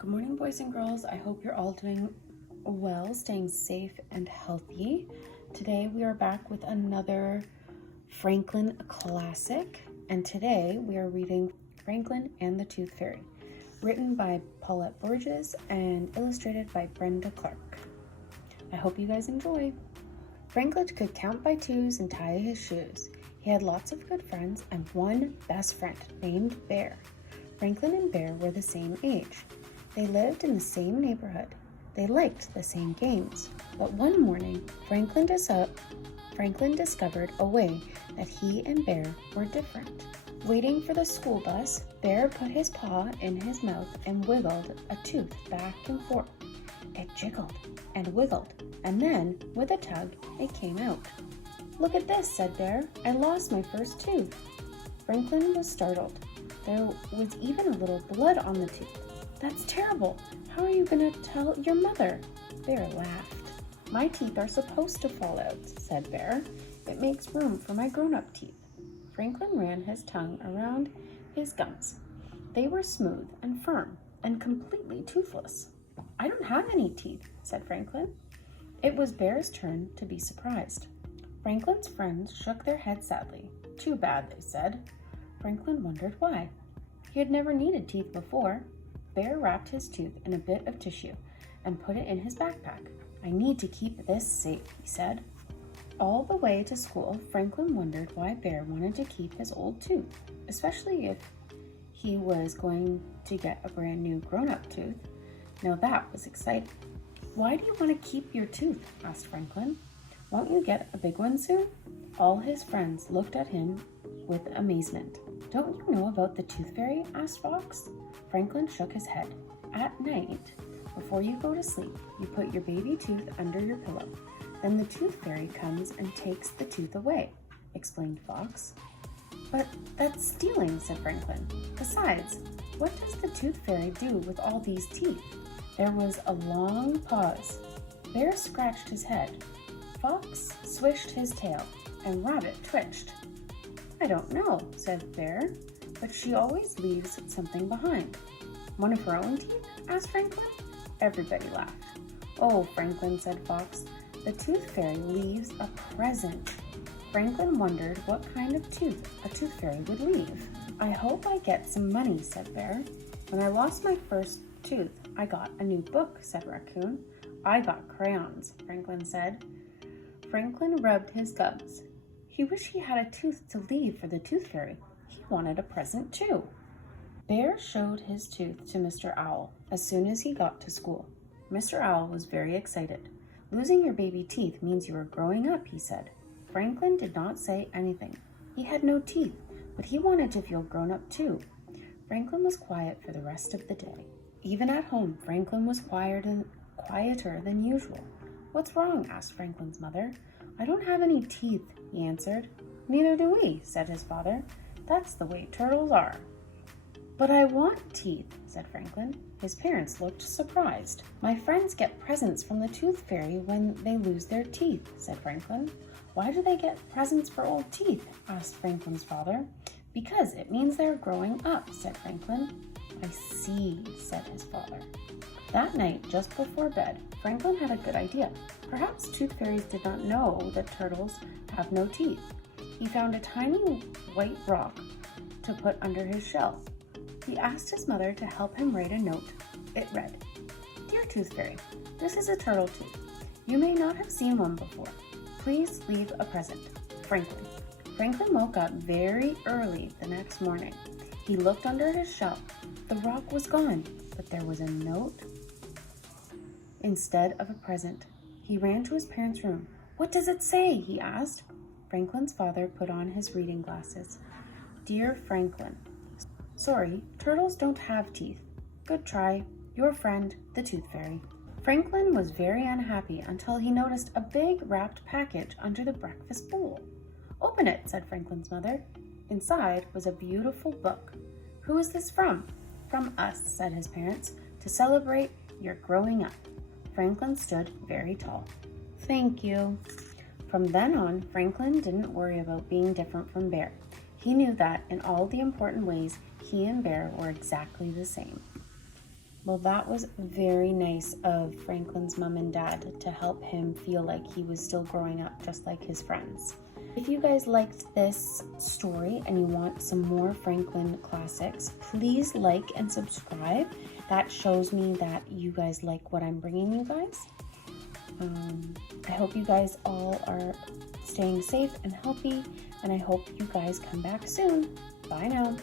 Good morning, boys and girls. I hope you're all doing well, staying safe and healthy. Today we are back with another Franklin classic, and today we are reading Franklin and the Tooth Fairy, written by Paulette Bourgeois and illustrated by Brenda Clark. I hope you guys enjoy. Franklin could count by twos and tie his shoes. He had lots of good friends and one best friend named Bear. Franklin and Bear were the same age. They lived in the same neighborhood. They liked the same games. But one morning, Franklin discovered a way that he and Bear were different. Waiting for the school bus, Bear put his paw in his mouth and wiggled a tooth back and forth. It jiggled and wiggled, and then, with a tug, it came out. "Look at this," said Bear. "I lost my first tooth." Franklin was startled. There was even a little blood on the tooth. "That's terrible. How are you going to tell your mother?" Bear laughed. "My teeth are supposed to fall out," said Bear. "It makes room for my grown-up teeth." Franklin ran his tongue around his gums. They were smooth and firm and completely toothless. "I don't have any teeth," said Franklin. It was Bear's turn to be surprised. Franklin's friends shook their heads sadly. "Too bad," they said. Franklin wondered why. He had never needed teeth before. Bear wrapped his tooth in a bit of tissue and put it in his backpack. "I need to keep this safe," he said. All the way to school, Franklin wondered why Bear wanted to keep his old tooth, especially if he was going to get a brand new grown-up tooth. Now that was exciting. "Why do you want to keep your tooth?" asked Franklin. "Won't you get a big one soon?" All his friends looked at him with amazement. "Don't you know about the Tooth Fairy?" asked Fox. Franklin shook his head. "At night, before you go to sleep, you put your baby tooth under your pillow. Then the Tooth Fairy comes and takes the tooth away," explained Fox. "But that's stealing," said Franklin. "Besides, what does the Tooth Fairy do with all these teeth?" There was a long pause. Bear scratched his head. Fox swished his tail, and Rabbit twitched. "I don't know," said Bear, "but she always leaves something behind." "One of her own teeth?" asked Franklin. Everybody laughed. "Oh, Franklin," said Fox, "the Tooth Fairy leaves a present." Franklin wondered what kind of tooth a Tooth Fairy would leave. "I hope I get some money," said Bear. "When I lost my first tooth, I got a new book," said Raccoon. "I got crayons," Franklin said. Franklin rubbed his gums. He wished he had a tooth to leave for the Tooth Fairy. He wanted a present too. Bear showed his tooth to Mr. Owl as soon as he got to school. Mr. Owl was very excited. "Losing your baby teeth means you are growing up," he said. Franklin did not say anything. He had no teeth, but he wanted to feel grown up too. Franklin was quiet for the rest of the day. Even at home, Franklin was quieter than usual. "What's wrong?" asked Franklin's mother. "I don't have any teeth," he answered. "Neither do we," said his father. "That's the way turtles are." "But I want teeth," said Franklin. His parents looked surprised. "My friends get presents from the Tooth Fairy when they lose their teeth," said Franklin. "Why do they get presents for old teeth?" asked Franklin's father. "Because it means they're growing up," said Franklin. "I see," said his father. That night, just before bed, Franklin had a good idea. Perhaps Tooth Fairies did not know that turtles have no teeth. He found a tiny white rock to put under his shell. He asked his mother to help him write a note. It read, "Dear Tooth Fairy, this is a turtle tooth. You may not have seen one before. Please leave a present. Franklin." Franklin woke up very early the next morning. He looked under his shell. The rock was gone, but there was a note instead of a present. He ran to his parents' room. "What does it say?" he asked. Franklin's father put on his reading glasses. "Dear Franklin, sorry, turtles don't have teeth. Good try. Your friend, the Tooth Fairy." Franklin was very unhappy until he noticed a big wrapped package under the breakfast bowl. "Open it," said Franklin's mother. Inside was a beautiful book. "Who is this from?" "From us," said his parents, "to celebrate your growing up." Franklin stood very tall. "Thank you." From then on, Franklin didn't worry about being different from Bear. He knew that in all the important ways, he and Bear were exactly the same. Well, that was very nice of Franklin's mom and dad to help him feel like he was still growing up just like his friends. If you guys liked this story and you want some more Franklin classics, please like and subscribe. That shows me that you guys like what I'm bringing you guys. I hope you guys all are staying safe and healthy, and I hope you guys come back soon. Bye now.